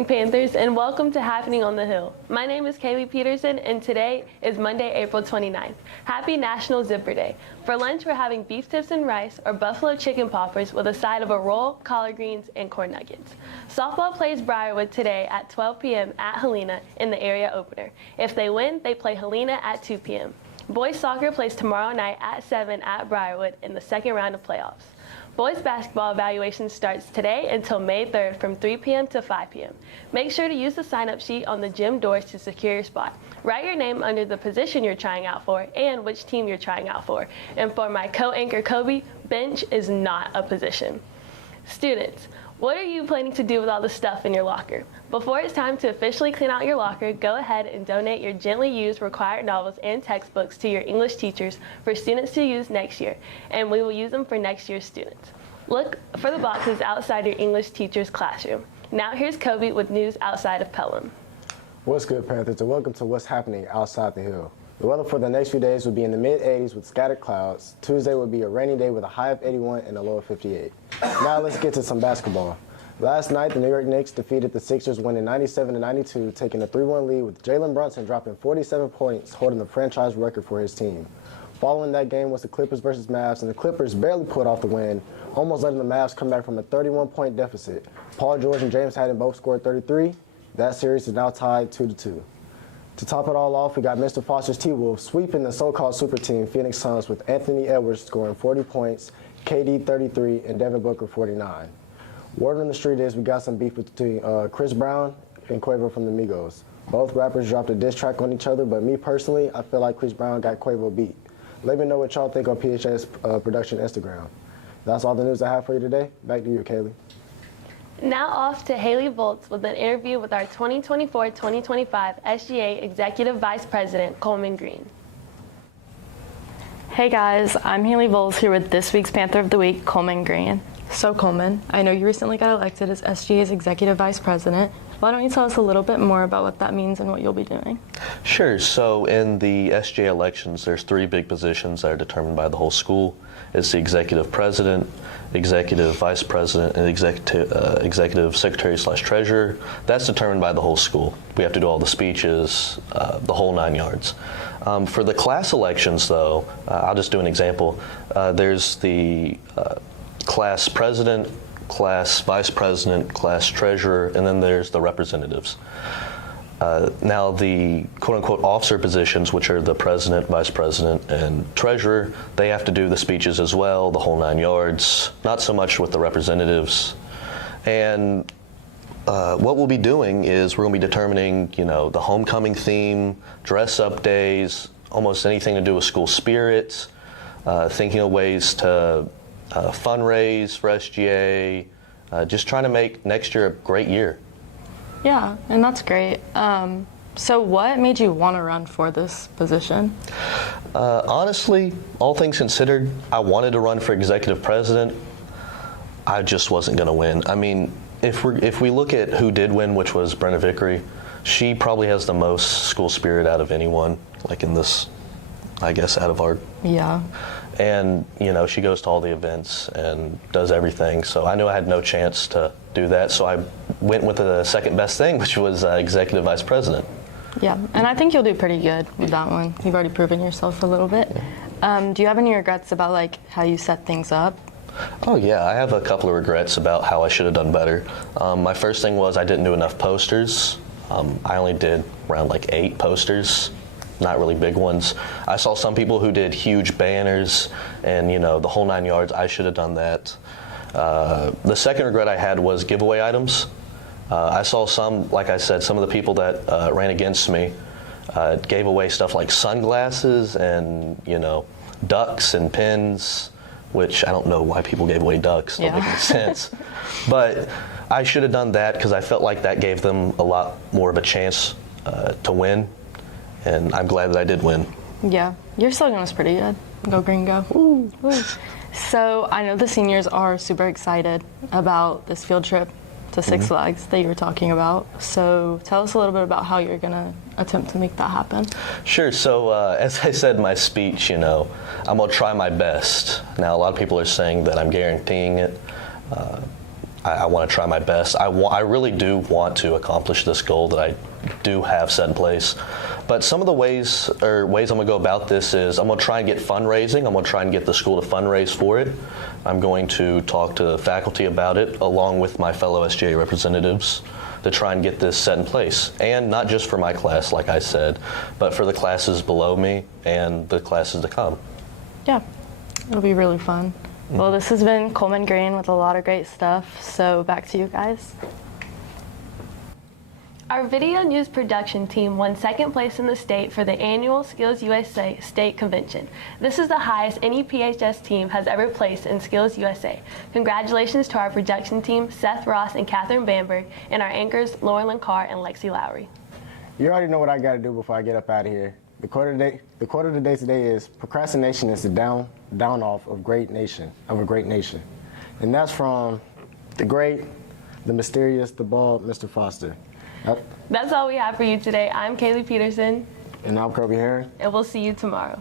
morning, Panthers, and welcome to Happening on the Hill. My name is Kaylee Peterson, and today is Monday, April 29th. Happy National Zipper Day. For lunch, we're having beef tips and rice or buffalo chicken poppers with a side of a roll, collard greens, and corn nuggets. Softball plays Briarwood today at 12 p.m. at Helena in the area opener. If they win, they play Helena at 2 p.m. Boys soccer plays tomorrow night at 7 at Briarwood in the second round of playoffs. Boys basketball evaluation starts today until May 3rd from 3 p.m. to 5 p.m. Make sure to use the sign-up sheet on the gym doors to secure your spot. Write your name under the position you're trying out for and which team you're trying out for. And for my co-anchor Kobe, bench is not a position. Students, what are you planning to do with all the stuff in your locker? Before it's time to officially clean out your locker, go ahead and donate your gently used required novels and textbooks to your English teachers for students to use next year, and we will use them for next year's students. Look for the boxes outside your English teacher's classroom. Now here's Kobe with news outside of Pelham. What's good, Panthers, and welcome to what's happening outside the hill. The weather for the next few days will be in the mid-80s with scattered clouds. Tuesday will be a rainy day with a high of 81 and a low of 58. Now let's get to some basketball. Last night, the New York Knicks defeated the Sixers, winning 97-92, taking a 3-1 lead with Jalen Brunson dropping 47 points, holding the franchise record for his team. Following that game was the Clippers versus Mavs, and the Clippers barely pulled off the win, almost letting the Mavs come back from a 31-point deficit. Paul George and James Harden both scored 33. That series is now tied 2-2. To top it all off, we got Mr. Foster's T-Wolves sweeping the so-called super team Phoenix Suns with Anthony Edwards scoring 40 points, KD 33, and Devin Booker 49. Word on the street is we got some beef between Chris Brown and Quavo from the Migos. Both rappers dropped a diss track on each other, but me personally, I feel like Chris Brown got Quavo beat. Let me know what y'all think on PHS Production Instagram. That's all the news I have for you today. Back to you, Kaylee. Now off to Haley Volts with an interview with our 2024-2025 SGA Executive Vice President, Coleman Green. Hey guys, I'm Haley Volts here with this week's Panther of the Week, Coleman Green. So Coleman, I know you recently got elected as SGA's Executive Vice President. Why don't you tell us a little bit more about what that means and what you'll be doing? Sure. So in the SGA elections, there's 3 big positions that are determined by the whole school. It's the Executive President, Executive Vice President, and Executive Secretary/Treasurer. That's determined by the whole school. We have to do all the speeches, the whole 9 yards. For the class elections, though, I'll just do an example. There's the class president, class vice president, class treasurer, and then there's the representatives. Now the quote-unquote officer positions, which are the president, vice president, and treasurer, they have to do the speeches as well, the whole 9 yards, not so much with the representatives. And what we'll be doing is we're going to be determining, the homecoming theme, dress-up days, almost anything to do with school spirit, thinking of ways to fundraise for SGA, just trying to make next year a great year. Yeah, and that's great. So what made you want to run for this position? Honestly, all things considered, I wanted to run for executive president. I just wasn't going to win. I mean, if we look at who did win, which was Brenna Vickery, she probably has the most school spirit out of anyone, like in this, I guess, out of our... Yeah. And, she goes to all the events and does everything. So I knew I had no chance to do that. So I went with the second best thing, which was executive vice president. Yeah, and I think you'll do pretty good with that one. You've already proven yourself a little bit. Do you have any regrets about how you set things up? Oh yeah, I have a couple of regrets about how I should have done better. My first thing was I didn't do enough posters. I only did around 8 posters. Not really big ones. I saw some people who did huge banners and, the whole 9 yards. I should have done that. The second regret I had was giveaway items. I saw some, like I said, some of the people that ran against me gave away stuff like sunglasses and, ducks and pins, which I don't know why people gave away ducks. Don't make any sense. But I should have done that because I felt like that gave them a lot more of a chance to win. And I'm glad that I did win. Yeah, your slogan was pretty good. Go Green, go. Ooh. Ooh. So I know the seniors are super excited about this field trip to Six Flags that you were talking about. So tell us a little bit about how you're going to attempt to make that happen. Sure. So as I said in my speech, I'm going to try my best. Now, a lot of people are saying that I'm guaranteeing it. I want to try my best. I really do want to accomplish this goal that I do have set in place. But some of the ways I'm going to go about this is I'm going to try and get fundraising. I'm going to try and get the school to fundraise for it. I'm going to talk to the faculty about it along with my fellow SGA representatives to try and get this set in place. And not just for my class, like I said, but for the classes below me and the classes to come. Yeah, it'll be really fun. Well, this has been Coleman Green with a lot of great stuff, so back to you guys. Our video news production team won second place in the state for the annual Skills USA State Convention. This is the highest any PHS team has ever placed in Skills USA. Congratulations to our production team, Seth Ross and Catherine Bamberg, and our anchors, Lauren Lankar and Lexi Lowry. You already know what I got to do before I get up out of here. The quote of the day today is, procrastination is the down off of a great nation. And that's from the great, the mysterious, the bald Mr. Foster. That's all we have for you today. I'm Kaylee Peterson. And I'm Kobe Herring. And we'll see you tomorrow.